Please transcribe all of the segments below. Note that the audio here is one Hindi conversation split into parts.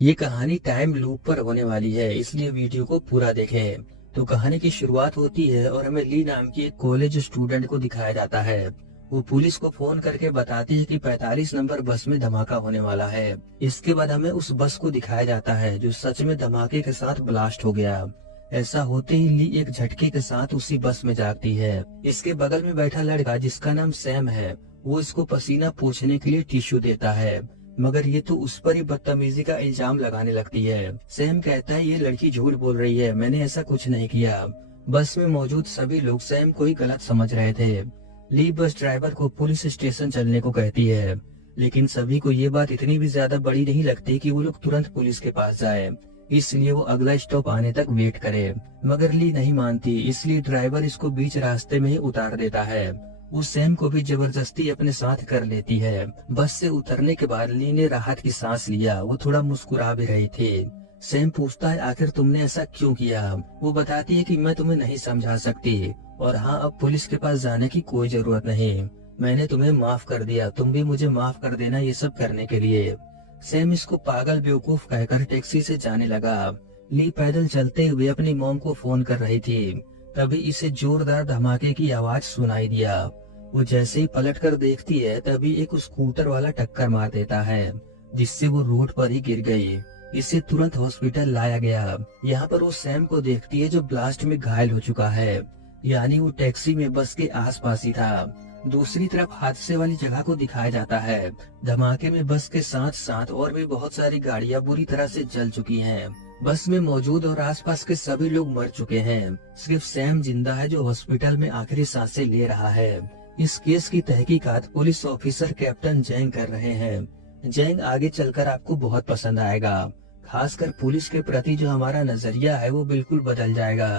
ये कहानी टाइम लूप पर होने वाली है, इसलिए वीडियो को पूरा देखें। तो कहानी की शुरुआत होती है और हमें ली नाम की एक कॉलेज स्टूडेंट को दिखाया जाता है। वो पुलिस को फोन करके बताती है कि 45 नंबर बस में धमाका होने वाला है। इसके बाद हमें उस बस को दिखाया जाता है जो सच में धमाके के साथ ब्लास्ट हो गया। ऐसा होते ही ली एक झटके के साथ उसी बस में जागती है। इसके बगल में बैठा लड़का जिसका नाम सैम है, वो इसको पसीना पोंछने के लिए टिश्यू देता है, मगर ये तो उस पर ही बदतमीजी का इल्जाम लगाने लगती है। सैम कहता है ये लड़की झूठ बोल रही है, मैंने ऐसा कुछ नहीं किया। बस में मौजूद सभी लोग सैम को ही गलत समझ रहे थे। ली बस ड्राइवर को पुलिस स्टेशन चलने को कहती है, लेकिन सभी को ये बात इतनी भी ज्यादा बड़ी नहीं लगती कि वो लोग तुरंत पुलिस के पास जाए। इसलिए वो अगला स्टॉप आने तक वेट करे, मगर ली नहीं मानती, इसलिए ड्राइवर इसको बीच रास्ते में ही उतार देता है। वो सैम को भी जबरदस्ती अपने साथ कर लेती है। बस से उतरने के बाद ली ने राहत की सांस लिया, वो थोड़ा मुस्कुरा भी रही थी। सैम पूछता है आखिर तुमने ऐसा क्यों किया। वो बताती है कि मैं तुम्हें नहीं समझा सकती, और हाँ अब पुलिस के पास जाने की कोई जरूरत नहीं, मैंने तुम्हें माफ कर दिया, तुम भी मुझे माफ कर देना ये सब करने के लिए। सैम इसको पागल बेवकूफ कहकर टैक्सी से जाने लगा। ली पैदल चलते हुए अपनी मॉम को फोन कर रही थी, तभी इसे जोरदार धमाके की आवाज सुनाई दिया। वो जैसे ही पलट कर देखती है तभी एक स्कूटर वाला टक्कर मार देता है, जिससे वो रोड पर ही गिर गई। इसे तुरंत हॉस्पिटल लाया गया। यहाँ पर वो सैम को देखती है जो ब्लास्ट में घायल हो चुका है, यानी वो टैक्सी में बस के आसपास ही था। दूसरी तरफ हादसे वाली जगह को दिखाया जाता है। धमाके में बस के साथ साथ और भी बहुत सारी गाड़ियां बुरी तरह से जल चुकी हैं। बस में मौजूद और आसपास के सभी लोग मर चुके हैं, सिर्फ सैम जिंदा है जो हॉस्पिटल में आखिरी सांसें ले रहा है। इस केस की तहकीकात पुलिस ऑफिसर कैप्टन जैंग कर रहे हैं। जैंग आगे चलकर आपको बहुत पसंद आएगा, खासकर पुलिस के प्रति जो हमारा नजरिया है वो बिल्कुल बदल जाएगा।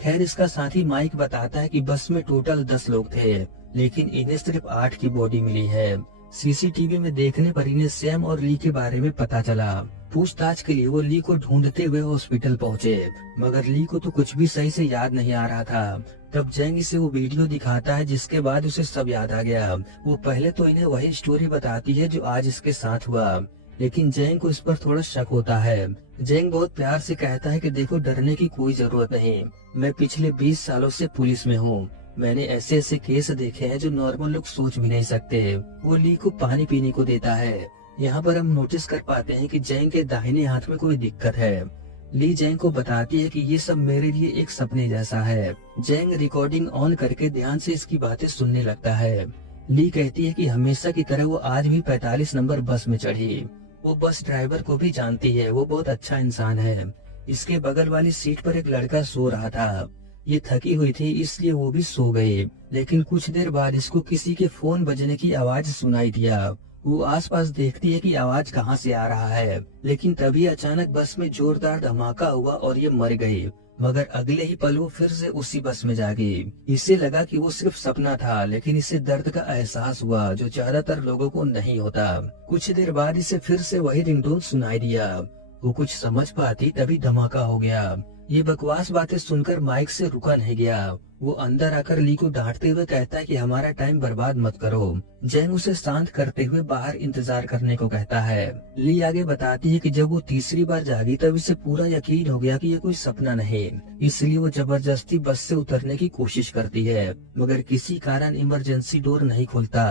खैर इसका साथी माइक बताता है कि बस में टोटल 10 लोग थे, लेकिन इन्हें सिर्फ 8 की बॉडी मिली है। सीसीटीवी में देखने पर इन्हें सैम और ली के बारे में पता चला। पूछताछ के लिए वो ली को ढूंढते हुए हॉस्पिटल पहुंचे, मगर ली को तो कुछ भी सही से याद नहीं आ रहा था। तब जैंग इसे वो वीडियो दिखाता है, जिसके बाद उसे सब याद आ गया। वो पहले तो इन्हें वही स्टोरी बताती है जो आज इसके साथ हुआ, लेकिन जैंग को इस पर थोड़ा शक होता है। जैंग बहुत प्यार से कहता है कि देखो डरने की कोई जरूरत नहीं, मैं पिछले 20 सालों से पुलिस में हूँ, मैंने ऐसे ऐसे केस देखे हैं जो नॉर्मल लोग सोच भी नहीं सकते। वो ली को पानी पीने को देता है। यहाँ पर हम नोटिस कर पाते हैं कि जैंग के दाहिने हाथ में कोई दिक्कत है। ली जैंग को बताती है कि ये सब मेरे लिए एक सपने जैसा है। जैंग रिकॉर्डिंग ऑन करके ध्यान से इसकी बातें सुनने लगता है। ली कहती है कि हमेशा की तरह वो आज भी 45 नंबर बस में चढ़ी। वो बस ड्राइवर को भी जानती है, वो बहुत अच्छा इंसान है। इसके बगल वाली सीट पर एक लड़का सो रहा था। ये थकी हुई थी इसलिए वो भी सो गए, लेकिन कुछ देर बाद इसको किसी के फोन बजने की आवाज सुनाई दिया। वो आसपास देखती है कि आवाज कहाँ से आ रहा है, लेकिन तभी अचानक बस में जोरदार धमाका हुआ और ये मर गई। मगर अगले ही पल वो फिर से उसी बस में जागी। इसे लगा कि वो सिर्फ सपना था, लेकिन इसे दर्द का एहसास हुआ जो ज्यादातर लोगों को नहीं होता। कुछ देर बाद इसे फिर से वही रिंगटोन सुनाई दिया। वो कुछ समझ पाती तभी धमाका हो गया। ये बकवास बातें सुनकर माइक से रुका नहीं गया। वो अंदर आकर ली को डांटते हुए कहता है कि हमारा टाइम बर्बाद मत करो। जैंग उसे शांत करते हुए बाहर इंतजार करने को कहता है। ली आगे बताती है कि जब वो तीसरी बार जागी तब इसे पूरा यकीन हो गया कि ये कोई सपना नहीं, इसलिए वो जबरदस्ती बस से उतरने की कोशिश करती है, मगर किसी कारण इमरजेंसी डोर नहीं खुलता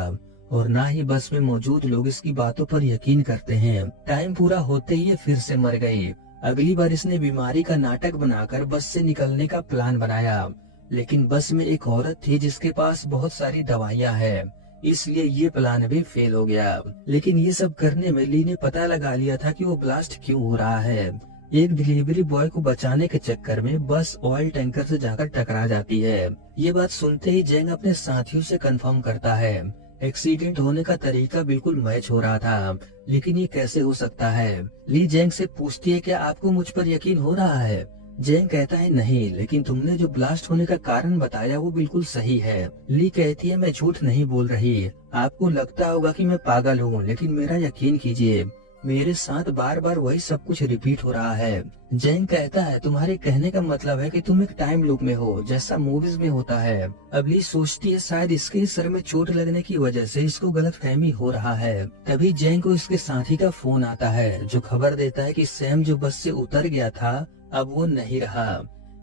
और न ही बस में मौजूद लोग इसकी बातों पर यकीन करते हैं। टाइम पूरा होते ही ये फिर से मर गई। अगली बार इसने बीमारी का नाटक बनाकर बस से निकलने का प्लान बनाया, लेकिन बस में एक औरत थी जिसके पास बहुत सारी दवाइयां हैं, इसलिए ये प्लान भी फेल हो गया। लेकिन ये सब करने में ली ने पता लगा लिया था कि वो ब्लास्ट क्यों हो रहा है। एक डिलीवरी बॉय को बचाने के चक्कर में बस ऑयल टैंकर से जाकर टकरा जाती है। ये बात सुनते ही जैंग अपने साथियों से कंफर्म करता है। एक्सीडेंट होने का तरीका बिल्कुल मैच हो रहा था, लेकिन ये कैसे हो सकता है। ली जैंग से पूछती है क्या आपको मुझ पर यकीन हो रहा है। जैंग कहता है नहीं, लेकिन तुमने जो ब्लास्ट होने का कारण बताया वो बिल्कुल सही है। ली कहती है मैं झूठ नहीं बोल रही, आपको लगता होगा कि मैं पागल हूँ, लेकिन मेरा यकीन कीजिए, मेरे साथ बार बार वही सब कुछ रिपीट हो रहा है। जैंग कहता है तुम्हारे कहने का मतलब है कि तुम एक टाइम लूप में हो, जैसा मूवीज में होता है। अब ली सोचती है शायद इसके सर में चोट लगने की वजह से इसको गलतफहमी हो रहा है। तभी जैंग को इसके साथी का फोन आता है जो खबर देता है कि सैम जो बस से उतर गया था अब वो नहीं रहा।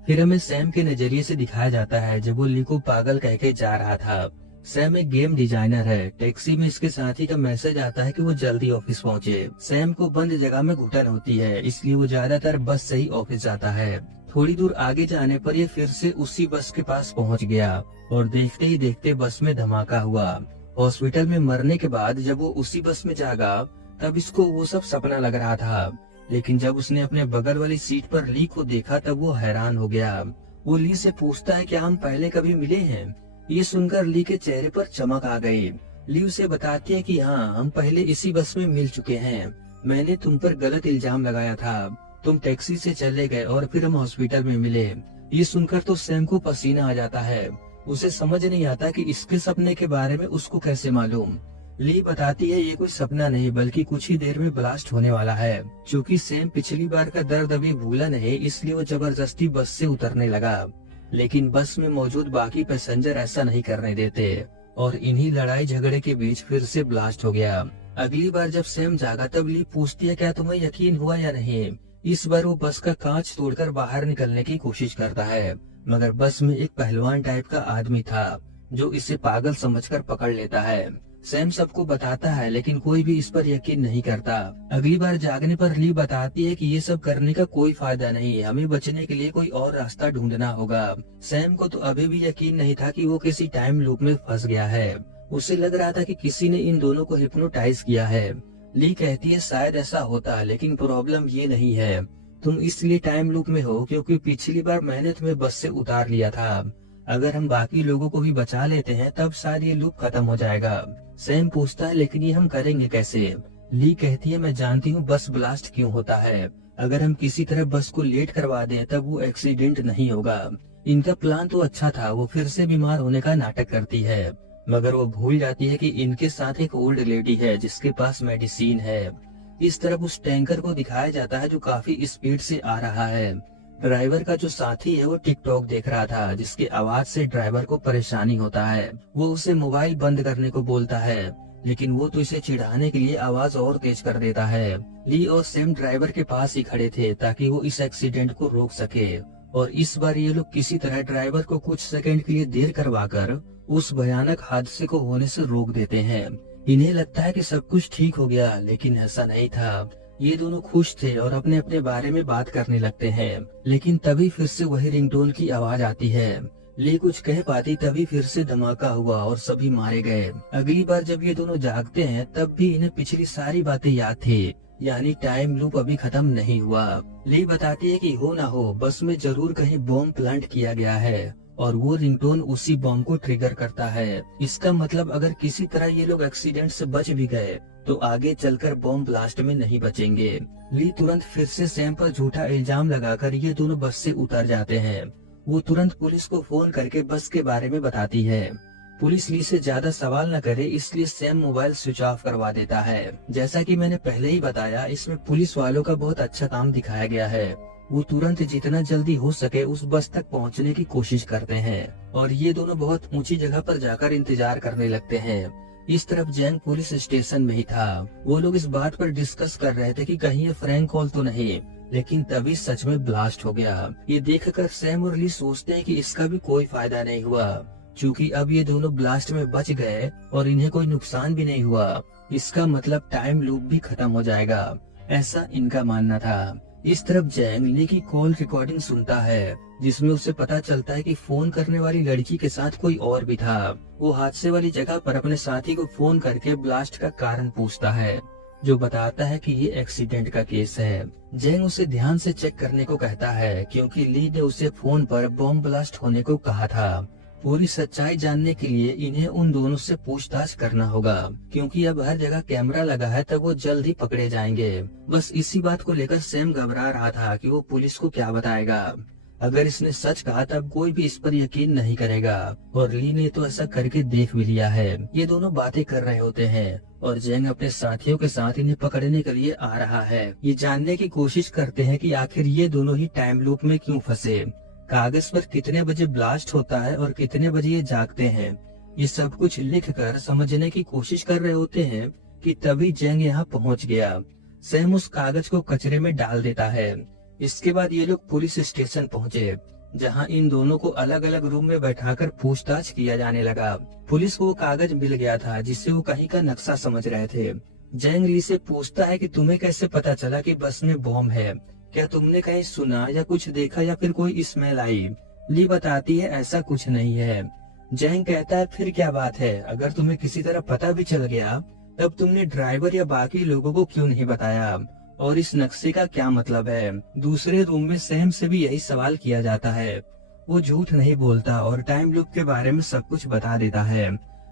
फिर हमें सैम के नजरिए से दिखाया जाता है जब वो ली को पागल कह के जा रहा था। सैम एक गेम डिजाइनर है। टैक्सी में इसके साथी का मैसेज आता है कि वो जल्दी ऑफिस पहुंचे। सैम को बंद जगह में घुटन होती है, इसलिए वो ज्यादातर बस से ही ऑफिस जाता है। थोड़ी दूर आगे जाने पर ये फिर से उसी बस के पास पहुंच गया और देखते ही देखते बस में धमाका हुआ। हॉस्पिटल में मरने के बाद जब वो उसी बस में जागा तब इसको वो सब सपना लग रहा था, लेकिन जब उसने अपने बगल वाली सीट पर ली को देखा तब वो हैरान हो गया। वो ली से पूछता है क्या हम पहले कभी मिले हैं। ये सुनकर ली के चेहरे पर चमक आ गई। ली उसे बताती है कि हाँ, हम पहले इसी बस में मिल चुके हैं। मैंने तुम पर गलत इल्जाम लगाया था, तुम टैक्सी से चले गए और फिर हम हॉस्पिटल में मिले। ये सुनकर तो सैम को पसीना आ जाता है। उसे समझ नहीं आता कि इसके सपने के बारे में उसको कैसे मालूम। ली बताती है ये कोई सपना नहीं बल्कि कुछ ही देर में ब्लास्ट होने वाला है। क्योंकि सैम पिछली बार का दर्द अभी भूला नहीं, इसलिए वो जबरदस्ती बस से उतरने लगा। लेकिन बस में मौजूद बाकी पैसेंजर ऐसा नहीं करने देते और इन्हीं लड़ाई झगड़े के बीच फिर से ब्लास्ट हो गया। अगली बार जब सैम जागा तब ली पूछती है क्या तुम्हें यकीन हुआ या नहीं। इस बार वो बस का कांच तोड़कर बाहर निकलने की कोशिश करता है, मगर बस में एक पहलवान टाइप का आदमी था जो इसे पागल समझकर पकड़ लेता है। सैम सबको बताता है लेकिन कोई भी इस पर यकीन नहीं करता। अगली बार जागने पर ली बताती है कि ये सब करने का कोई फायदा नहीं, हमें बचने के लिए कोई और रास्ता ढूंढना होगा। सैम को तो अभी भी यकीन नहीं था कि वो किसी टाइम लूप में फंस गया है। उसे लग रहा था कि किसी ने इन दोनों को हिप्नोटाइज किया है। ली कहती है शायद ऐसा होता, लेकिन प्रॉब्लम ये नहीं है। तुम इसलिए टाइम लूप में हो क्योंकि पिछली बार मैंने तुम्हें बस से उतार लिया था। अगर हम बाकी लोगों को भी बचा लेते हैं तब शायद ये लूप खत्म हो जाएगा। सैम पूछता है लेकिन ये हम करेंगे कैसे। ली कहती है मैं जानती हूँ बस ब्लास्ट क्यों होता है। अगर हम किसी तरह बस को लेट करवा दें तब वो एक्सीडेंट नहीं होगा। इनका प्लान तो अच्छा था। वो फिर से बीमार होने का नाटक करती है, मगर वो भूल जाती है कि इनके साथ एक ओल्ड लेडी है जिसके पास मेडिसिन है। इस तरफ उस टैंकर को दिखाया जाता है जो काफी स्पीड से आ रहा है। ड्राइवर का जो साथी है वो टिकटॉक देख रहा था, जिसकी आवाज से ड्राइवर को परेशानी होता है। वो उसे मोबाइल बंद करने को बोलता है, लेकिन वो तो इसे चिढ़ाने के लिए आवाज और तेज कर देता है। ली और सैम ड्राइवर के पास ही खड़े थे ताकि वो इस एक्सीडेंट को रोक सके, और इस बार ये लोग किसी तरह ड्राइवर को कुछ सेकंड के लिए देर करवाकर उस भयानक हादसे को होने से रोक देते हैं। इन्हें लगता है कि सब कुछ ठीक हो गया, लेकिन ऐसा नहीं था। ये दोनों खुश थे और अपने अपने बारे में बात करने लगते हैं, लेकिन तभी फिर से वही रिंगटोन की आवाज आती है। ली कुछ कह पाती तभी फिर से धमाका हुआ और सभी मारे गए। अगली बार जब ये दोनों जागते हैं तब भी इन्हें पिछली सारी बातें याद थी, यानी टाइम लूप अभी खत्म नहीं हुआ। ली बताती है कि हो ना हो बस में जरूर कहीं बॉम्ब प्लांट किया गया है और वो रिंगटोन उसी बॉम्ब को ट्रिगर करता है। इसका मतलब अगर किसी तरह ये लोग एक्सीडेंट से बच भी गए तो आगे चलकर बॉम्ब ब्लास्ट में नहीं बचेंगे। ली तुरंत फिर से सैम पर झूठा इल्जाम लगाकर ये दोनों बस से उतर जाते हैं। वो तुरंत पुलिस को फोन करके बस के बारे में बताती है। पुलिस ली से ज्यादा सवाल न करे इसलिए सैम मोबाइल स्विच ऑफ करवा देता है। जैसा कि मैंने पहले ही बताया, इसमें पुलिस वालों का बहुत अच्छा काम दिखाया गया है। वो तुरंत जितना जल्दी हो सके उस बस तक पहुंचने की कोशिश करते हैं और ये दोनों बहुत ऊंची जगह पर जाकर इंतजार करने लगते हैं। इस तरफ जैंग पुलिस स्टेशन में ही था। वो लोग इस बात पर डिस्कस कर रहे थे कि कहीं ये फ्रैंक कॉल तो नहीं, लेकिन तभी सच में ब्लास्ट हो गया। ये देखकर सैम और ली सोचते हैं कि इसका भी कोई फायदा नहीं हुआ, क्योंकि अब ये दोनों ब्लास्ट में बच गए और इन्हें कोई नुकसान भी नहीं हुआ। इसका मतलब टाइम लूप भी खत्म हो जाएगा, ऐसा इनका मानना था। इस तरफ जैंग ली की कॉल रिकॉर्डिंग सुनता है, जिसमें उसे पता चलता है कि फोन करने वाली लड़की के साथ कोई और भी था। वो हादसे वाली जगह पर अपने साथी को फोन करके ब्लास्ट का कारण पूछता है, जो बताता है कि ये एक्सीडेंट का केस है। जैंग उसे ध्यान से चेक करने को कहता है, क्योंकि ली ने उसे फोन पर बॉम्ब ब्लास्ट होने को कहा था। पूरी सच्चाई जानने के लिए इन्हें उन दोनों से पूछताछ करना होगा, क्योंकि अब हर जगह कैमरा लगा है तब वो जल्द ही पकड़े जाएंगे। बस इसी बात को लेकर सैम घबरा रहा था कि वो पुलिस को क्या बताएगा। अगर इसने सच कहा तब कोई भी इस पर यकीन नहीं करेगा, और ली ने तो ऐसा करके देख भी लिया है। ये दोनों बातें कर रहे होते हैं और जेंग अपने साथियों के साथ इन्हें पकड़ने के लिए आ रहा है। ये जानने की कोशिश करते हैं कि आखिर ये दोनों ही टाइम लूप में क्यों फंसे, कागज पर कितने बजे ब्लास्ट होता है और कितने बजे ये जागते हैं। ये सब कुछ लिखकर समझने की कोशिश कर रहे होते हैं कि तभी जेंग यहाँ पहुँच गया। सैम उस कागज को कचरे में डाल देता है। इसके बाद ये लोग पुलिस स्टेशन पहुँचे, जहां इन दोनों को अलग अलग रूम में बैठाकर पूछताछ किया जाने लगा। पुलिस को वो कागज मिल गया था जिससे वो कहीं का नक्शा समझ रहे थे। जेंग ली से पूछता है कि तुम्हें कैसे पता चला कि बस में बॉम्ब है, क्या तुमने कहीं सुना या कुछ देखा या फिर कोई स्मेल आई। ली बताती है ऐसा कुछ नहीं है। जेंग कहता है फिर क्या बात है, अगर तुम्हें किसी तरह पता भी चल गया तब तुमने ड्राइवर या बाकी लोगों को क्यों नहीं बताया, और इस नक्शे का क्या मतलब है। दूसरे रूम में सैम से भी यही सवाल किया जाता है। वो झूठ नहीं बोलता और टाइम लूप के बारे में सब कुछ बता देता है,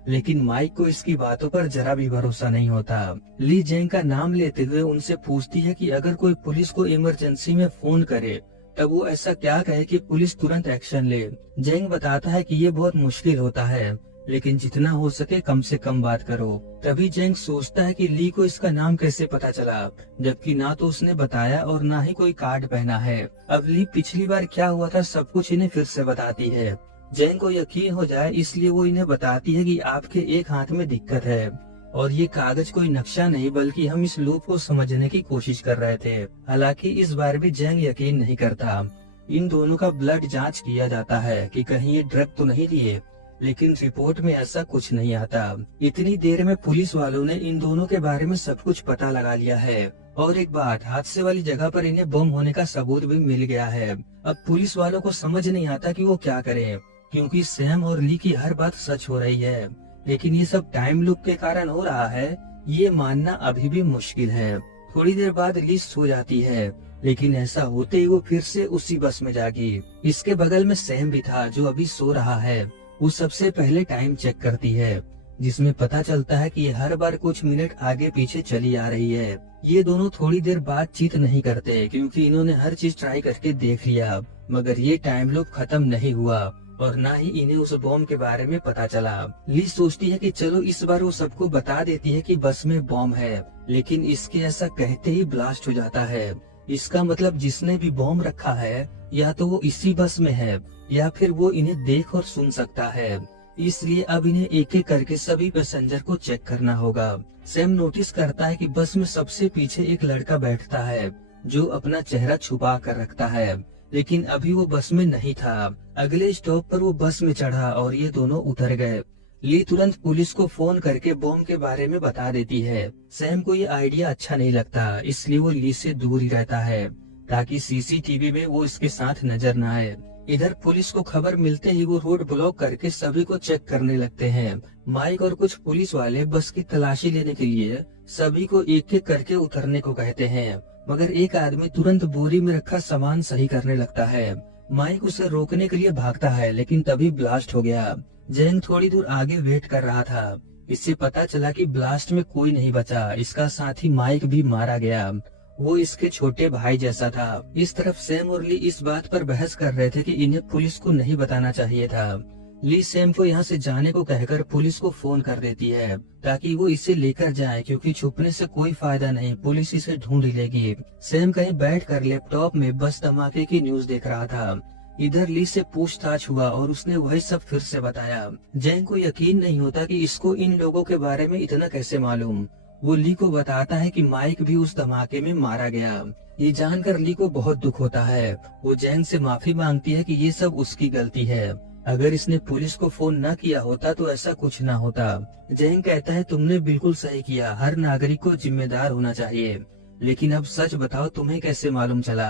लेकिन माइक को इसकी बातों पर जरा भी भरोसा नहीं होता। ली जेंग का नाम लेते हुए उनसे पूछती है कि अगर कोई पुलिस को इमरजेंसी में फोन करे तब वो ऐसा क्या कहे कि पुलिस तुरंत एक्शन ले। जेंग बताता है कि ये बहुत मुश्किल होता है, लेकिन जितना हो सके कम से कम बात करो। तभी जेंग सोचता है कि ली को इसका नाम कैसे पता चला, जबकि ना तो उसने बताया और ना ही कोई कार्ड पहना है। अब ली पिछली बार क्या हुआ था सब कुछ इन्हें फिर से बताती है। जेंग को यकीन हो जाए इसलिए वो इन्हें बताती है कि आपके एक हाथ में दिक्कत है और ये कागज कोई नक्शा नहीं बल्कि हम इस लूप को समझने की कोशिश कर रहे थे। हालांकि इस बार भी जेंग यकीन नहीं करता। इन दोनों का ब्लड जांच किया जाता है कि कहीं ये ड्रग तो नहीं लिए, लेकिन रिपोर्ट में ऐसा कुछ नहीं आता। इतनी देर में पुलिस वालों ने इन दोनों के बारे में सब कुछ पता लगा लिया है, और एक बात, हादसे वाली जगह पर इन्हें बम होने का सबूत भी मिल गया है। अब पुलिस वालों को समझ नहीं आता कि वो क्या करें, क्योंकि सैम और ली की हर बात सच हो रही है, लेकिन ये सब टाइम लूप के कारण हो रहा है ये मानना अभी भी मुश्किल है। थोड़ी देर बाद ली सो जाती है, लेकिन ऐसा होते ही वो फिर से उसी बस में जागी। इसके बगल में सैम भी था जो अभी सो रहा है। वो सबसे पहले टाइम चेक करती है, जिसमें पता चलता है कि ये हर बार कुछ मिनट आगे पीछे चली आ रही है। ये दोनों थोड़ी देर बातचीत नहीं करते क्योंकि इन्होंने हर चीज ट्राई करके देख लिया, मगर ये टाइम लूप खत्म नहीं हुआ और ना ही इन्हें उस बॉम्ब के बारे में पता चला। ली सोचती है कि चलो इस बार वो सबको बता देती है कि बस में बॉम्ब है, लेकिन इसके ऐसा कहते ही ब्लास्ट हो जाता है। इसका मतलब जिसने भी बॉम्ब रखा है या तो वो इसी बस में है या फिर वो इन्हें देख और सुन सकता है। इसलिए अब इन्हें एक एक करके सभी पैसेंजर को चेक करना होगा। सैम नोटिस करता है कि बस में सबसे पीछे एक लड़का बैठता है जो अपना चेहरा छुपा कर रखता है, लेकिन अभी वो बस में नहीं था। अगले स्टॉप पर वो बस में चढ़ा और ये दोनों उतर गए। ली तुरंत पुलिस को फोन करके बॉम्ब के बारे में बता देती है। सैम को ये आइडिया अच्छा नहीं लगता, इसलिए वो ली से दूर ही रहता है ताकि सीसीटीवी में वो इसके साथ नजर न आए। इधर पुलिस को खबर मिलते ही वो रोड ब्लॉक करके सभी को चेक करने लगते हैं। माइक और कुछ पुलिस वाले बस की तलाशी लेने के लिए सभी को एक एक करके उतरने को कहते हैं, मगर एक आदमी तुरंत बोरी में रखा सामान सही करने लगता है। माइक उसे रोकने के लिए भागता है, लेकिन तभी ब्लास्ट हो गया। जेंग थोड़ी दूर आगे वेट कर रहा था। इससे पता चला कि ब्लास्ट में कोई नहीं बचा, इसका साथी माइक भी मारा गया। वो इसके छोटे भाई जैसा था। इस तरफ सैम और ली इस बात पर बहस कर रहे थे कि इन्हें पुलिस को नहीं बताना चाहिए था। ली सैम को यहाँ से जाने को कहकर पुलिस को फोन कर देती है ताकि वो इसे लेकर जाए, क्योंकि छुपने से कोई फायदा नहीं, पुलिस इसे ढूंढ लेगी। सैम कहीं बैठकर लैपटॉप में बस धमाके की न्यूज देख रहा था। इधर ली से पूछताछ हुआ और उसने वही सब फिर से बताया। जेंग को यकीन नहीं होता कि इसको इन लोगों के बारे में इतना कैसे मालूम। वो ली को बताता है कि माइक भी उस धमाके में मारा गया। ये जानकर ली को बहुत दुख होता है। वो जेंग से माफी मांगती है कि ये सब उसकी गलती है। अगर इसने पुलिस को फोन न किया होता तो ऐसा कुछ न होता। जेंग कहता है तुमने बिल्कुल सही किया, हर नागरिक को जिम्मेदार होना चाहिए, लेकिन अब सच बताओ तुम्हें कैसे मालूम चला।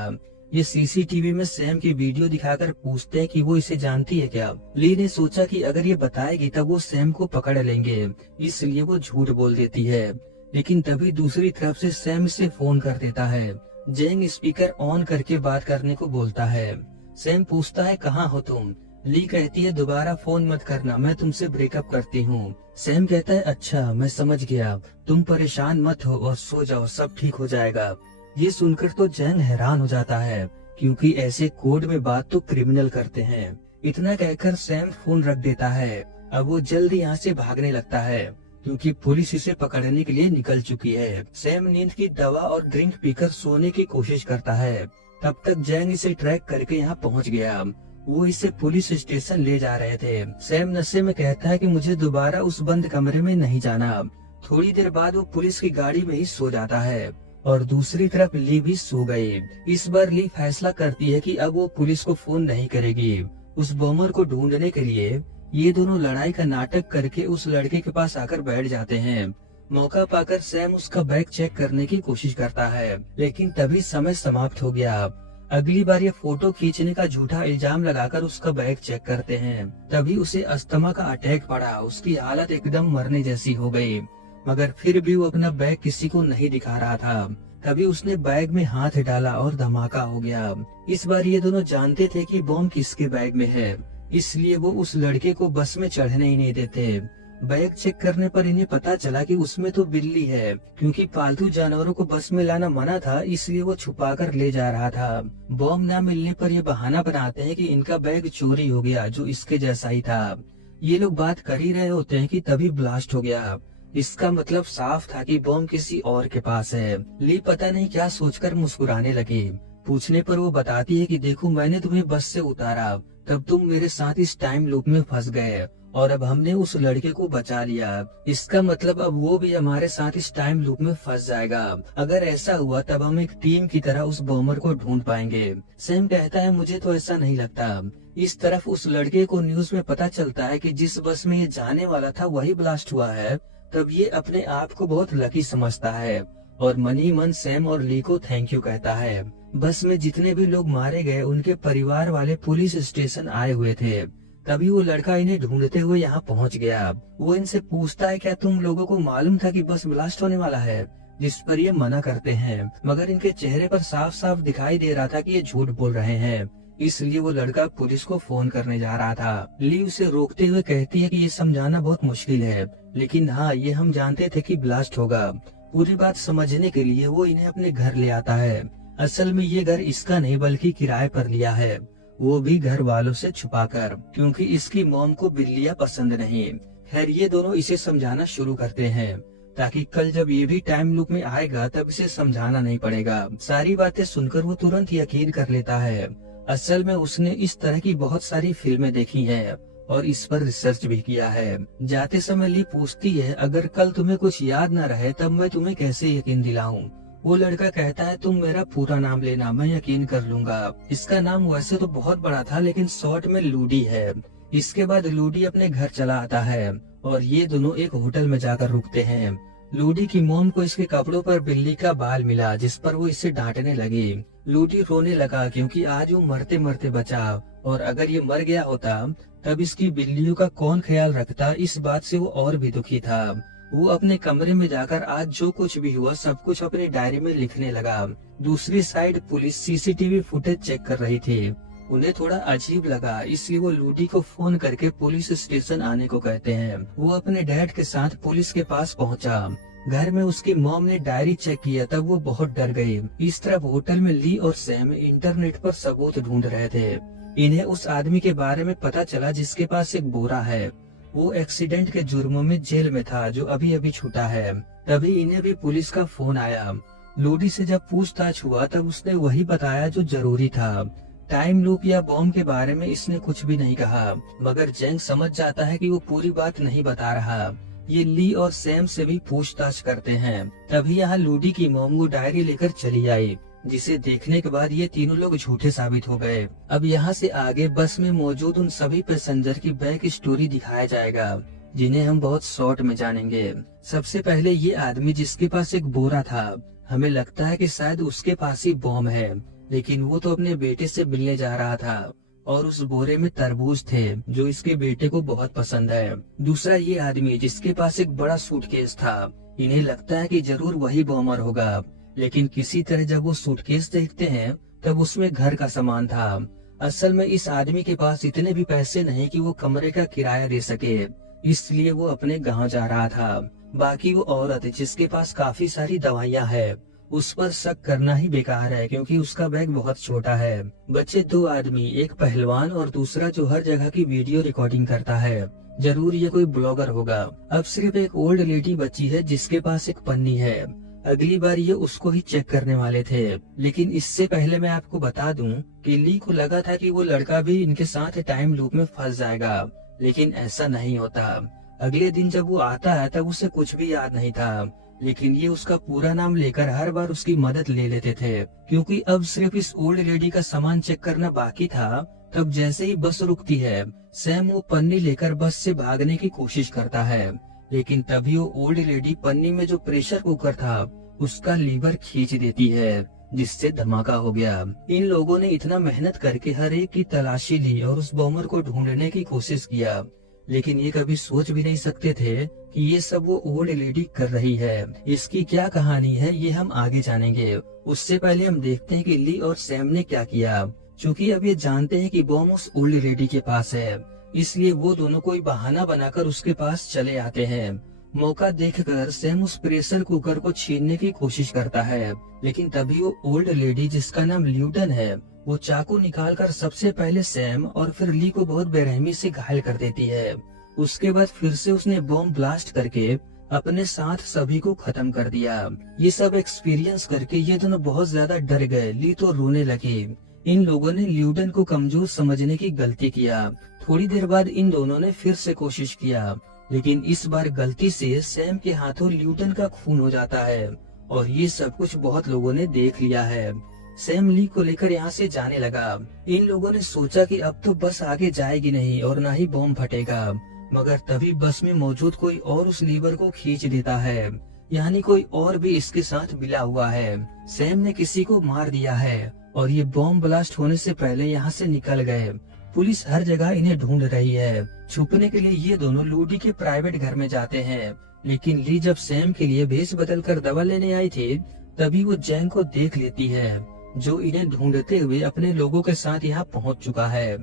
ये सीसीटीवी में सैम की वीडियो दिखाकर पूछते हैं कि वो इसे जानती है क्या। ली ने सोचा कि अगर ये बताएगी तब वो सैम को पकड़ लेंगे, इसलिए वो झूठ बोल देती है। लेकिन तभी दूसरी तरफ से सैम से फोन कर देता है। जेंग स्पीकर ऑन करके बात करने को बोलता है। सैम पूछता है कहाँ हो तुम। ली कहती है दोबारा फोन मत करना, मैं तुमसे ब्रेकअप करती हूँ। सैम कहता है अच्छा मैं समझ गया, तुम परेशान मत हो और सो जाओ, सब ठीक हो जाएगा। ये सुनकर तो जेंग हैरान हो जाता है क्योंकि ऐसे कोड में बात तो क्रिमिनल करते हैं। इतना कहकर सैम फोन रख देता है। अब वो जल्द यहाँ से भागने लगता है क्योंकि पुलिस इसे पकड़ने के लिए निकल चुकी है। सैम नींद की दवा और ड्रिंक पीकर सोने की कोशिश करता है। तब तक जैंग इसे ट्रैक करके यहाँ पहुँच गया। वो इसे पुलिस स्टेशन ले जा रहे थे। सैम नशे में कहता है कि मुझे दोबारा उस बंद कमरे में नहीं जाना। थोड़ी देर बाद वो पुलिस की गाड़ी में ही सो जाता है और दूसरी तरफ ली भी सो गई। इस बार ली फैसला करती है कि अब वो पुलिस को फोन नहीं करेगी। उस बॉमर को ढूंढने के लिए ये दोनों लड़ाई का नाटक करके उस लड़के के पास आकर बैठ जाते हैं। मौका पाकर सैम उसका बैग चेक करने की कोशिश करता है, लेकिन तभी समय समाप्त हो गया। अगली बार ये फोटो खींचने का झूठा इल्जाम लगाकर उसका बैग चेक करते हैं। तभी उसे अस्थमा का अटैक पड़ा। उसकी हालत एकदम मरने जैसी हो गई, मगर फिर भी वो अपना बैग किसी को नहीं दिखा रहा था। तभी उसने बैग में हाथ डाला और धमाका हो गया। इस बार ये दोनों जानते थे कि बॉम्ब किसके बैग में है, इसलिए वो उस लड़के को बस में चढ़ने ही नहीं देते। बैग चेक करने पर इन्हें पता चला कि उसमें तो बिल्ली है। क्योंकि पालतू जानवरों को बस में लाना मना था, इसलिए वो छुपाकर ले जा रहा था। बॉम्ब न मिलने पर ये बहाना बनाते हैं कि इनका बैग चोरी हो गया, जो इसके जैसा ही था। ये लोग बात कर ही रहे होते हैं कि तभी ब्लास्ट हो गया। इसका मतलब साफ था कि बॉम्ब किसी और के पास है। ली पता नहीं क्या सोचकर मुस्कुराने लगी। पूछने पर वो बताती है कि देखो, मैंने तुम्हें बस से उतारा, तब तुम मेरे साथ इस टाइम लूप में फंस गए और अब हमने उस लड़के को बचा लिया। इसका मतलब अब वो भी हमारे साथ इस टाइम लूप में फंस जाएगा। अगर ऐसा हुआ तब हम एक टीम की तरह उस बॉम्बर को ढूंढ पाएंगे। सैम कहता है मुझे तो ऐसा नहीं लगता। इस तरफ उस लड़के को न्यूज में पता चलता है कि जिस बस में ये जाने वाला था वही ब्लास्ट हुआ है। तब ये अपने आप को बहुत लकी समझता है और मन ही मन सैम और ली को थैंक यू कहता है। बस में जितने भी लोग मारे गए उनके परिवार वाले पुलिस स्टेशन आए हुए थे। तभी वो लड़का इन्हें ढूंढते हुए यहाँ पहुँच गया। वो इनसे पूछता है क्या तुम लोगों को मालूम था कि बस ब्लास्ट होने वाला है, जिस पर ये मना करते हैं, मगर इनके चेहरे पर साफ साफ दिखाई दे रहा था कि ये झूठ बोल रहे हैं। इसलिए वो लड़का पुलिस को फोन करने जा रहा था। ली उसे रोकते हुए कहती है कि ये समझाना बहुत मुश्किल है, लेकिन हाँ, ये हम जानते थे कि ब्लास्ट होगा। पूरी बात समझने के लिए वो इन्हें अपने घर ले आता है। असल में ये घर इसका नहीं बल्कि किराए पर लिया है, वो भी घर वालों से छुपाकर, क्योंकि इसकी मॉम को बिल्लियां पसंद नहीं। खैर, ये दोनों इसे समझाना शुरू करते हैं ताकि कल जब ये भी टाइम लूप में आएगा तब इसे समझाना नहीं पड़ेगा। सारी बातें सुनकर वो तुरंत यकीन कर लेता है। असल में उसने इस तरह की बहुत सारी फिल्में देखी हैं और इस पर रिसर्च भी किया है। जाते समय ली पूछती है अगर कल तुम्हें कुछ याद न रहे तब मैं तुम्हें कैसे यकीन दिलाऊं। वो लड़का कहता है तुम मेरा पूरा नाम लेना, मैं यकीन कर लूंगा। इसका नाम वैसे तो बहुत बड़ा था लेकिन शॉर्ट में लूडी है। इसके बाद लूडी अपने घर चला आता है और ये दोनों एक होटल में जाकर रुकते हैं। लूडी की मोम को इसके कपड़ों पर बिल्ली का बाल मिला, जिस पर वो इसे डांटने लगी। लूडी रोने लगा क्योंकि आज वो मरते मरते बचा और अगर ये मर गया होता तब इसकी बिल्लियों का कौन ख्याल रखता। इस बात से वो और भी दुखी था। वो अपने कमरे में जाकर आज जो कुछ भी हुआ सब कुछ अपनी डायरी में लिखने लगा। दूसरी side police CCTV footage check कर रही थी। उन्हें थोड़ा अजीब लगा, इसलिए वो लूडी को फोन करके पुलिस स्टेशन आने को कहते हैं। वो अपने डैड के साथ पुलिस के पास पहुंचा। घर में उसकी मॉम ने डायरी चेक किया तब वो बहुत डर गई। इस तरफ होटल में ली और सैम इंटरनेट पर सबूत ढूंढ रहे थे। इन्हें उस आदमी के बारे में पता चला जिसके पास एक बोरा है। वो एक्सीडेंट के जुर्मों में जेल में था जो अभी अभी छूटा है। तभी इन्हें भी पुलिस का फोन आया। लूडी से जब पूछताछ हुआ तब उसने वही बताया जो जरूरी था। टाइम लूप या बॉम्ब के बारे में इसने कुछ भी नहीं कहा, मगर जैंग समझ जाता है कि वो पूरी बात नहीं बता रहा। ये ली और सैम से भी पूछताछ करते हैं। तभी यहाँ लूडी की मॉम वो डायरी लेकर चली आई, जिसे देखने के बाद ये तीनों लोग झूठे साबित हो गए। अब यहाँ से आगे बस में मौजूद उन सभी पैसेंजर की बैक स्टोरी दिखाया जाएगा, जिन्हें हम बहुत शॉर्ट में जानेंगे। सबसे पहले ये आदमी जिसके पास एक बोरा था, हमें लगता है कि शायद उसके पास ही बॉम्ब है, लेकिन वो तो अपने बेटे से मिलने जा रहा था और उस बोरे में तरबूज थे जो इसके बेटे को बहुत पसंद है। दूसरा ये आदमी जिसके पास एक बड़ा सूटकेस था, इन्हें लगता है कि जरूर वही बॉम्बर होगा, लेकिन किसी तरह जब वो सूटकेस देखते हैं तब उसमें घर का सामान था। असल में इस आदमी के पास इतने भी पैसे नहीं कि वो कमरे का किराया दे सके, इसलिए वो अपने गांव जा रहा था। बाकी वो औरत जिसके पास काफी सारी दवाइयां है उस पर शक करना ही बेकार है क्योंकि उसका बैग बहुत छोटा है। बच्चे दो आदमी, एक पहलवान और दूसरा जो हर जगह की वीडियो रिकॉर्डिंग करता है। जरूर ये कोई ब्लॉगर होगा। अब सिर्फ एक ओल्ड लेडी बची है जिसके पास एक पन्नी है। अगली बार ये उसको ही चेक करने वाले थे, लेकिन इससे पहले मैं आपको बता दूं कि ली को लगा था कि वो लड़का भी इनके साथ टाइम लूप में फंस जाएगा, लेकिन ऐसा नहीं होता। अगले दिन जब वो आता है तब उसे कुछ भी याद नहीं था, लेकिन ये उसका पूरा नाम लेकर हर बार उसकी मदद ले लेते थे। क्योंकि अब सिर्फ इस ओल्ड लेडी का सामान चेक करना बाकी था, तब जैसे ही बस रुकती है सैम वो पन्नी लेकर बस से भागने की कोशिश करता है, लेकिन तभी वो ओल्ड लेडी पन्नी में जो प्रेशर कुकर था उसका लीवर खींच देती है, जिससे धमाका हो गया। इन लोगों ने इतना मेहनत करके हर एक की तलाशी ली और उस बॉम्बर को ढूंढने की कोशिश किया, लेकिन ये कभी सोच भी नहीं सकते थे कि ये सब वो ओल्ड लेडी कर रही है। इसकी क्या कहानी है ये हम आगे जानेंगे। उससे पहले हम देखते हैं कि ली और सैम ने क्या किया। चूँकि अब ये जानते हैं कि बॉम्ब उस ओल्ड लेडी के पास है, इसलिए वो दोनों कोई बहाना बनाकर उसके पास चले आते हैं। मौका देखकर सैम उस प्रेशर कुकर को छीनने की कोशिश करता है, लेकिन तभी वो ओल्ड लेडी जिसका नाम ल्यूटन है वो चाकू निकालकर सबसे पहले सैम और फिर ली को बहुत बेरहमी से घायल कर देती है। उसके बाद फिर से उसने बॉम्ब ब्लास्ट करके अपने साथ सभी को खत्म कर दिया। ये सब एक्सपीरियंस करके ये दोनों बहुत ज्यादा डर गए। ली तो रोने लगी। इन लोगों ने ल्यूटन को कमजोर समझने की गलती किया। थोड़ी देर बाद इन दोनों ने फिर से कोशिश किया, लेकिन इस बार गलती से सैम के हाथों ल्यूटन का खून हो जाता है और ये सब कुछ बहुत लोगों ने देख लिया है। सैम ली को लेकर यहाँ से जाने लगा। इन लोगों ने सोचा कि अब तो बस आगे जाएगी नहीं और ना ही बॉम्ब फटेगा, मगर तभी बस में मौजूद कोई और उस लीवर को खींच देता है, यानी कोई और भी इसके साथ मिला हुआ है। सैम ने किसी को मार दिया है और ये बॉम्ब ब्लास्ट होने से पहले यहाँ से निकल गए। पुलिस हर जगह इन्हें ढूंढ रही है। छुपने के लिए ये दोनों लूडी के प्राइवेट घर में जाते हैं, लेकिन ली जब सैम के लिए भेष बदल कर दवा लेने आई थी तभी वो जैंग को देख लेती है, जो इन्हें ढूंढते हुए अपने लोगों के साथ यहाँ पहुँच चुका है।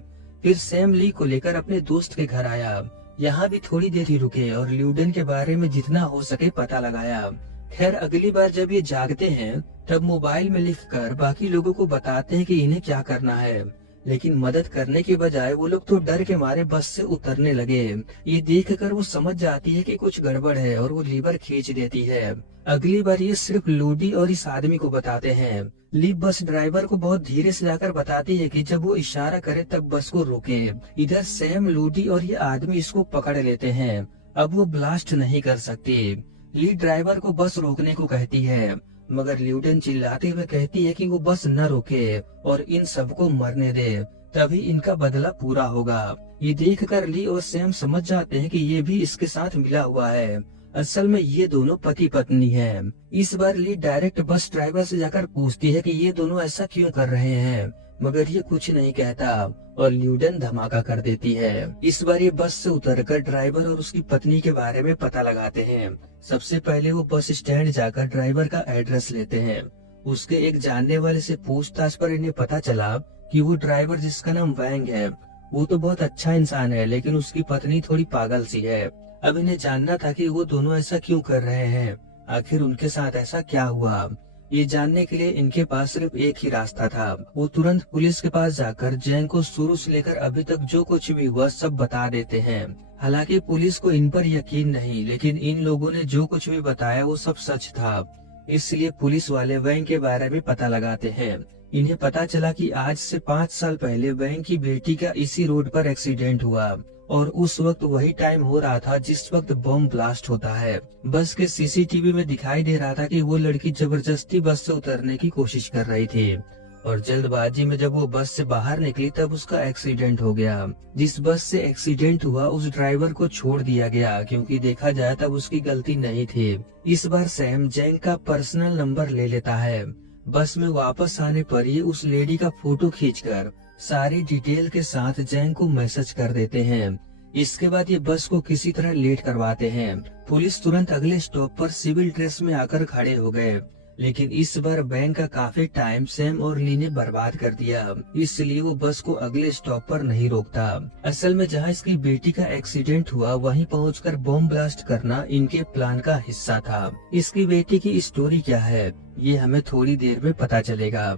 फिर सैम ली को लेकर अपने दोस्त के घर आया। यहाँ भी थोड़ी देर ही रुके और ल्यूटन के बारे में जितना हो सके पता लगाया। खैर अगली बार जब ये जागते हैं तब मोबाइल में लिखकर बाकी लोगों को बताते हैं कि इन्हें क्या करना है, लेकिन मदद करने के बजाय वो लोग तो डर के मारे बस से उतरने लगे। ये देखकर वो समझ जाती है कि कुछ गड़बड़ है और वो लीवर खींच देती है। अगली बार ये सिर्फ लूडी और इस आदमी को बताते हैं। ली बस ड्राइवर को बहुत धीरे से जाकर बताती है कि जब वो इशारा करे तब बस को रोके। इधर सैम, लूडी और ये आदमी इसको पकड़ लेते हैं। अब वो ब्लास्ट नहीं कर सकती। ली ड्राइवर को बस रोकने को कहती है, मगर ल्यूटन चिल्लाते हुए कहती है कि वो बस न रोके और इन सबको मरने दे, तभी इनका बदला पूरा होगा। ये देखकर ली और सैम समझ जाते हैं कि ये भी इसके साथ मिला हुआ है। असल में ये दोनों पति पत्नी हैं। इस बार ली डायरेक्ट बस ड्राइवर से जाकर पूछती है कि ये दोनों ऐसा क्यों कर रहे हैं, मगर ये कुछ नहीं कहता और ल्यूटन धमाका कर देती है। इस बार ये बस से उतरकर ड्राइवर और उसकी पत्नी के बारे में पता लगाते हैं। सबसे पहले वो बस स्टैंड जाकर ड्राइवर का एड्रेस लेते हैं। उसके एक जानने वाले से पूछताछ पर इन्हें पता चला कि वो ड्राइवर जिसका नाम वैंग है वो तो बहुत अच्छा इंसान है, लेकिन उसकी पत्नी थोड़ी पागल सी है। अब इन्हें जानना था कि वो दोनों ऐसा क्यों कर रहे हैं, आखिर उनके साथ ऐसा क्या हुआ। ये जानने के लिए इनके पास सिर्फ एक ही रास्ता था। वो तुरंत पुलिस के पास जाकर जैंग को शुरू से लेकर अभी तक जो कुछ भी हुआ सब बता देते हैं। हालांकि पुलिस को इन पर यकीन नहीं, लेकिन इन लोगों ने जो कुछ भी बताया वो सब सच था। इसलिए पुलिस वाले वैंग के बारे में पता लगाते हैं। इन्हें पता चला कि आज से 5 साल पहले वैंग की बेटी का इसी रोड पर एक्सीडेंट हुआ और उस वक्त वही टाइम हो रहा था जिस वक्त बम ब्लास्ट होता है। बस के सीसीटीवी में दिखाई दे रहा था कि वो लड़की जबरदस्ती बस से उतरने की कोशिश कर रही थी और जल्दबाजी में जब वो बस से बाहर निकली तब उसका एक्सीडेंट हो गया। जिस बस से एक्सीडेंट हुआ उस ड्राइवर को छोड़ दिया गया, क्योंकि देखा जाए तब उसकी गलती नहीं थी। इस बार सैम जैंग का पर्सनल नंबर ले लेता है। बस में वापस आने पर ये उस लेडी का फोटो खींचकर सारी डिटेल के साथ जैंग को मैसेज कर देते हैं। इसके बाद ये बस को किसी तरह लेट करवाते हैं। पुलिस तुरंत अगले स्टॉप पर सिविल ड्रेस में आकर खड़े हो गए। लेकिन इस बार वैंग का काफी टाइम सैम और ली ने बर्बाद कर दिया, इसलिए वो बस को अगले स्टॉप पर नहीं रोकता। असल में जहाँ इसकी बेटी का एक्सीडेंट हुआ वहीं पहुंचकर बॉम्ब ब्लास्ट करना इनके प्लान का हिस्सा था। इसकी बेटी की स्टोरी क्या है ये हमें थोड़ी देर में पता चलेगा।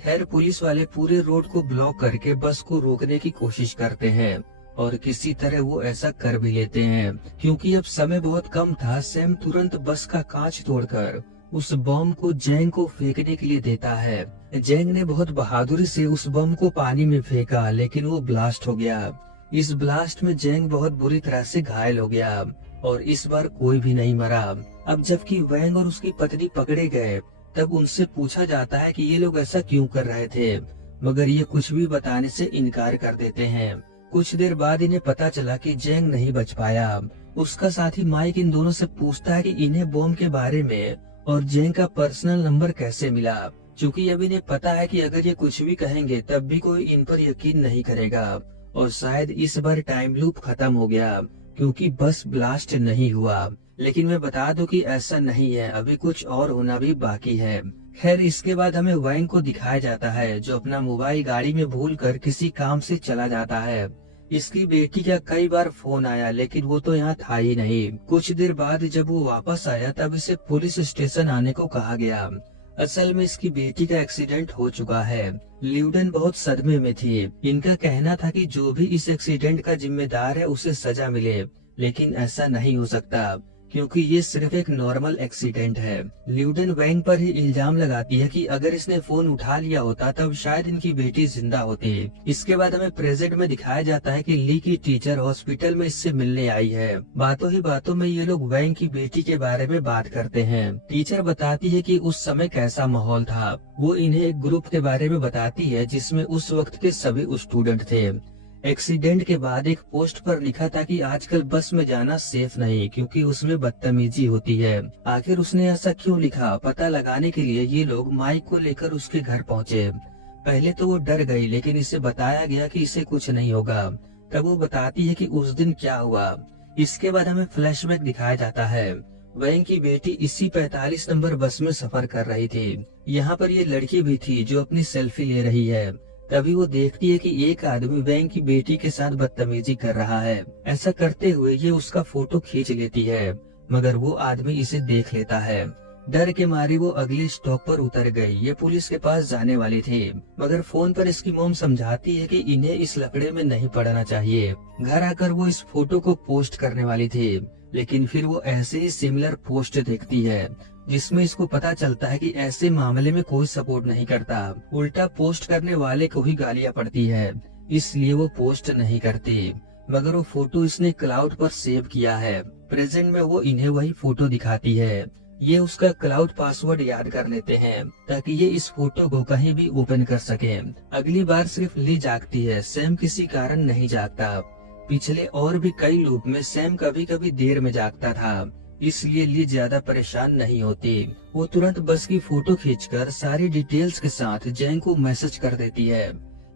खैर पुलिस वाले पूरे रोड को ब्लॉक करके बस को रोकने की कोशिश करते हैं और किसी तरह वो ऐसा कर भी लेते हैं। क्योंकि अब समय बहुत कम था, सैम तुरंत बस का कांच तोड़कर उस बम को जैंग को फेंकने के लिए देता है। जैंग ने बहुत बहादुरी से उस बम को पानी में फेंका, लेकिन वो ब्लास्ट हो गया। इस ब्लास्ट में जैंग बहुत बुरी तरह से घायल हो गया और इस बार कोई भी नहीं मरा। अब जबकि वैंग और उसकी पत्नी पकड़े गए तब उनसे पूछा जाता है कि ये लोग ऐसा क्यों कर रहे थे, मगर ये कुछ भी बताने से इनकार कर देते हैं। कुछ देर बाद इन्हें पता चला कि जैंग नहीं बच पाया। उसका साथी माइक इन दोनों से पूछता है कि इन्हें बॉम्ब के बारे में और जैंग का पर्सनल नंबर कैसे मिला, क्योंकि अब इन्हें पता है कि अगर ये कुछ भी कहेंगे तब भी कोई इन पर यकीन नहीं करेगा और शायद इस बार टाइम लूप खत्म हो गया क्योंकि बस ब्लास्ट नहीं हुआ। लेकिन मैं बता दूं कि ऐसा नहीं है, अभी कुछ और होना भी बाकी है। खैर इसके बाद हमें वैंग को दिखाया जाता है जो अपना मोबाइल गाड़ी में भूलकर किसी काम से चला जाता है। इसकी बेटी का कई बार फोन आया लेकिन वो तो यहाँ था ही नहीं। कुछ देर बाद जब वो वापस आया तब इसे पुलिस स्टेशन आने को कहा गया। असल में इसकी बेटी का एक्सीडेंट हो चुका है। ल्यूडन बहुत सदमे में थी। इनका कहना था कि जो भी इस एक्सीडेंट का जिम्मेदार है उसे सजा मिले, लेकिन ऐसा नहीं हो सकता क्योंकि ये सिर्फ एक नॉर्मल एक्सीडेंट है। ल्यूडन वैंग पर ही इल्जाम लगाती है कि अगर इसने फोन उठा लिया होता तब शायद इनकी बेटी जिंदा होती। इसके बाद हमें प्रेजेंट में दिखाया जाता है कि ली की टीचर हॉस्पिटल में इससे मिलने आई है। बातों ही बातों में ये लोग वैंग की बेटी के बारे में बात करते हैं। टीचर बताती है कि उस समय कैसा माहौल था। वो इन्हें एक ग्रुप के बारे में बताती है जिसमें उस वक्त के सभी स्टूडेंट थे। एक्सीडेंट के बाद एक पोस्ट पर लिखा था कि आजकल बस में जाना सेफ नहीं क्योंकि उसमें बदतमीजी होती है। आखिर उसने ऐसा क्यों लिखा, पता लगाने के लिए ये लोग माइक को लेकर उसके घर पहुंचे। पहले तो वो डर गई लेकिन इसे बताया गया कि इसे कुछ नहीं होगा। तब वो बताती है कि उस दिन क्या हुआ। इसके बाद हमें फ्लैशबैक दिखाया जाता है। वैंग की बेटी इसी 45 नंबर बस में सफर कर रही थी। यहाँ पर ये लड़की भी थी जो अपनी सेल्फी ले रही है। तभी वो देखती है कि एक आदमी वैंग की बेटी के साथ बदतमीजी कर रहा है। ऐसा करते हुए ये उसका फोटो खींच लेती है, मगर वो आदमी इसे देख लेता है। डर के मारे वो अगले स्टॉप पर उतर गई। ये पुलिस के पास जाने वाली थी, मगर फोन पर इसकी मॉम समझाती है कि इन्हें इस लफड़े में नहीं पड़ना चाहिए। घर आकर वो इस फोटो को पोस्ट करने वाली थी, लेकिन फिर वो ऐसे ही सिमिलर पोस्ट देखती है जिसमें इसको पता चलता है कि ऐसे मामले में कोई सपोर्ट नहीं करता, उल्टा पोस्ट करने वाले को ही गालियां पड़ती है, इसलिए वो पोस्ट नहीं करती। मगर वो फोटो इसने क्लाउड पर सेव किया है। प्रेजेंट में वो इन्हें वही फोटो दिखाती है। ये उसका क्लाउड पासवर्ड याद कर लेते हैं ताकि ये इस फोटो को कहीं भी ओपन कर सके। अगली बार सिर्फ ली जागती है, सैम किसी कारण नहीं जागता। पिछले और भी कई लूप में सैम कभी कभी देर में जागता था, इसलिए ली ज्यादा परेशान नहीं होती। वो तुरंत बस की फोटो खींचकर सारी डिटेल्स के साथ जैंग को मैसेज कर देती है।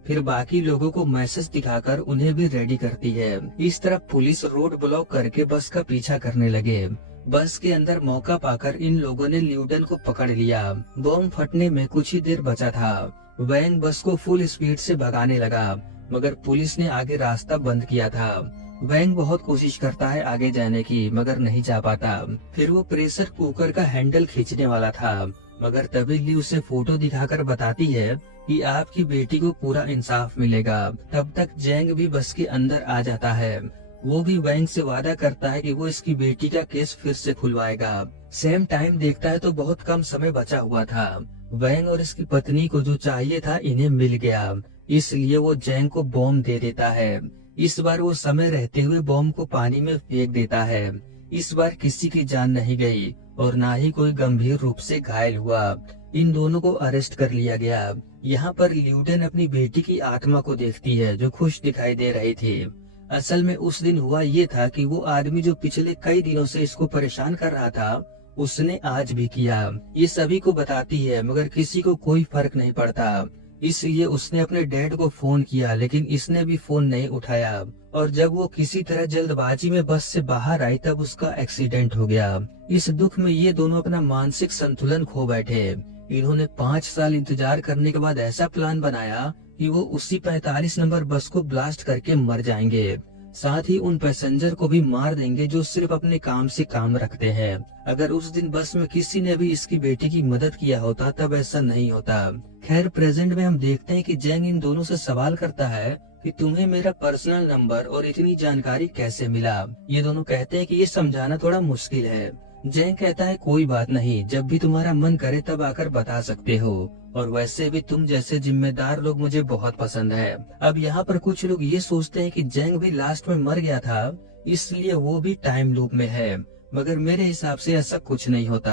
फिर बाकी लोगों को मैसेज दिखाकर उन्हें भी रेडी करती है। इस तरह पुलिस रोड ब्लॉक करके बस का पीछा करने लगे। बस के अंदर मौका पाकर इन लोगों ने ल्यूडन को पकड़ लिया। बम फटने में कुछ ही देर बचा था। वैंग बस को फुल स्पीड से भगाने लगा, मगर पुलिस ने आगे रास्ता बंद किया था। वैंग बहुत कोशिश करता है आगे जाने की, मगर नहीं जा पाता। फिर वो प्रेशर कुकर का हैंडल खींचने वाला था, मगर तभी ली उसे फोटो दिखाकर बताती है कि आपकी बेटी को पूरा इंसाफ मिलेगा। तब तक जैंग भी बस के अंदर आ जाता है। वो भी वैंग से वादा करता है कि वो इसकी बेटी का केस फिर से खुलवाएगा। सैम टाइम देखता है तो बहुत कम समय बचा हुआ था। वैंग और इसकी पत्नी को जो चाहिए था इन्हें मिल गया, इसलिए वो जैंग को बॉम्ब दे देता है। इस बार वो समय रहते हुए बॉम्ब को पानी में फेंक देता है। इस बार किसी की जान नहीं गई और ना ही कोई गंभीर रूप से घायल हुआ। इन दोनों को अरेस्ट कर लिया गया। यहाँ पर ल्यूडन अपनी बेटी की आत्मा को देखती है जो खुश दिखाई दे रही थी। असल में उस दिन हुआ ये था कि वो आदमी जो पिछले कई दिनों से इसको परेशान कर रहा था उसने आज भी किया। ये सभी को बताती है, मगर किसी को कोई फर्क नहीं पड़ता। इसलिए उसने अपने डैड को फोन किया, लेकिन इसने भी फोन नहीं उठाया। और जब वो किसी तरह जल्दबाजी में बस से बाहर आई तब उसका एक्सीडेंट हो गया। इस दुख में ये दोनों अपना मानसिक संतुलन खो बैठे। इन्होंने 5 साल इंतजार करने के बाद ऐसा प्लान बनाया कि वो उसी 45 नंबर बस को ब्लास्ट करके मर जाएंगे। साथ ही उन पैसेंजर को भी मार देंगे जो सिर्फ अपने काम से काम रखते हैं। अगर उस दिन बस में किसी ने भी इसकी बेटी की मदद किया होता तब ऐसा नहीं होता। खैर, प्रेजेंट में हम देखते हैं कि जैंग इन दोनों से सवाल करता है कि तुम्हें मेरा पर्सनल नंबर और इतनी जानकारी कैसे मिला। ये दोनों कहते हैं कि ये समझाना थोड़ा मुश्किल है। जैंग कहता है कोई बात नहीं, जब भी तुम्हारा मन करे तब आकर बता सकते हो, और वैसे भी तुम जैसे जिम्मेदार लोग मुझे बहुत पसंद है। अब यहाँ पर कुछ लोग ये सोचते हैं कि जैंग भी लास्ट में मर गया था, इसलिए वो भी टाइम लूप में है, मगर मेरे हिसाब से ऐसा कुछ नहीं होता।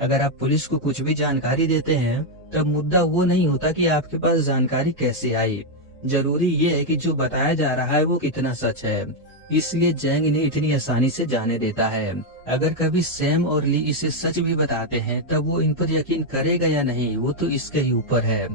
अगर आप पुलिस को कुछ भी जानकारी देते हैं तब मुद्दा वो नहीं होता कि आपके पास जानकारी कैसे आई। जरूरी ये है कि जो बताया जा रहा है वो कितना सच है। इसलिए जैंग इन्हें इतनी आसानी से जाने देता है। अगर कभी सैम और ली इसे सच भी बताते हैं तब वो इन पर यकीन करेगा या नहीं वो तो इसके ही ऊपर है।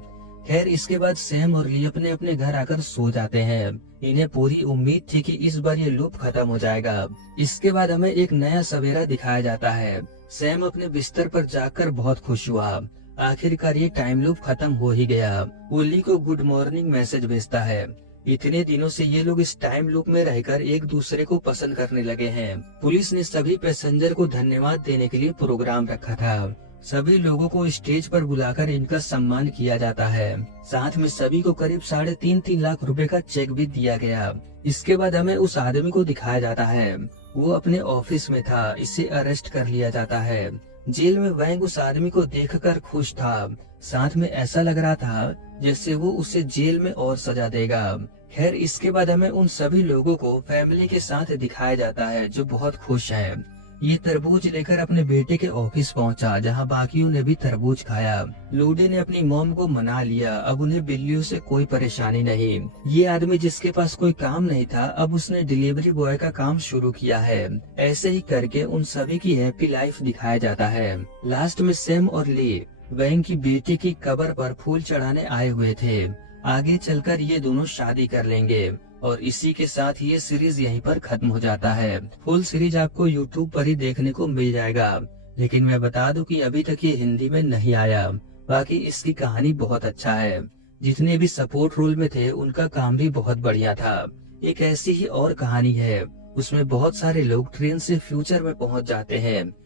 खैर, इसके बाद सैम और ली अपने अपने घर आकर सो जाते हैं। इन्हें पूरी उम्मीद थी कि इस बार ये लूप खत्म हो जाएगा। इसके बाद हमें एक नया सवेरा दिखाया जाता है। सैम अपने बिस्तर पर जाकर बहुत खुश हुआ। आखिरकार ये टाइम लूप खत्म हो ही गया। वो ली को गुड मॉर्निंग मैसेज भेजता है। इतने दिनों से ये लोग इस टाइम लूप में रहकर एक दूसरे को पसंद करने लगे हैं। पुलिस ने सभी पैसेंजर को धन्यवाद देने के लिए प्रोग्राम रखा था। सभी लोगों को स्टेज पर बुलाकर इनका सम्मान किया जाता है। साथ में सभी को करीब 3.5 लाख रुपए का चेक भी दिया गया। इसके बाद हमें उस आदमी को दिखाया जाता है। वो अपने ऑफिस में था, इसे अरेस्ट कर लिया जाता है। जेल में वैंग उस आदमी को देखकर खुश था। साथ में ऐसा लग रहा था जैसे वो उसे जेल में और सजा देगा। खैर, इसके बाद हमें उन सभी लोगों को फैमिली के साथ दिखाया जाता है जो बहुत खुश हैं। ये तरबूज लेकर अपने बेटे के ऑफिस पहुंचा, जहां बाकियों ने भी तरबूज खाया। लूडी ने अपनी मॉम को मना लिया, अब उन्हें बिल्लियों से कोई परेशानी नहीं। ये आदमी जिसके पास कोई काम नहीं था, अब उसने डिलीवरी बॉय का काम शुरू किया है। ऐसे ही करके उन सभी की हैप्पी लाइफ दिखाया जाता है। लास्ट में सैम और ली वैंग की बेटी की कब्र पर फूल चढ़ाने आए हुए थे। आगे चलकर ये दोनों शादी कर लेंगे, और इसी के साथ ये सीरीज यहीं पर खत्म हो जाता है। फुल सीरीज आपको यूट्यूब पर ही देखने को मिल जाएगा, लेकिन मैं बता दूं कि अभी तक ये हिंदी में नहीं आया। बाकी इसकी कहानी बहुत अच्छा है। जितने भी सपोर्ट रोल में थे उनका काम भी बहुत बढ़िया था। एक ऐसी ही और कहानी है, उसमें बहुत सारे लोग ट्रेन से फ्यूचर में पहुंच जाते हैं।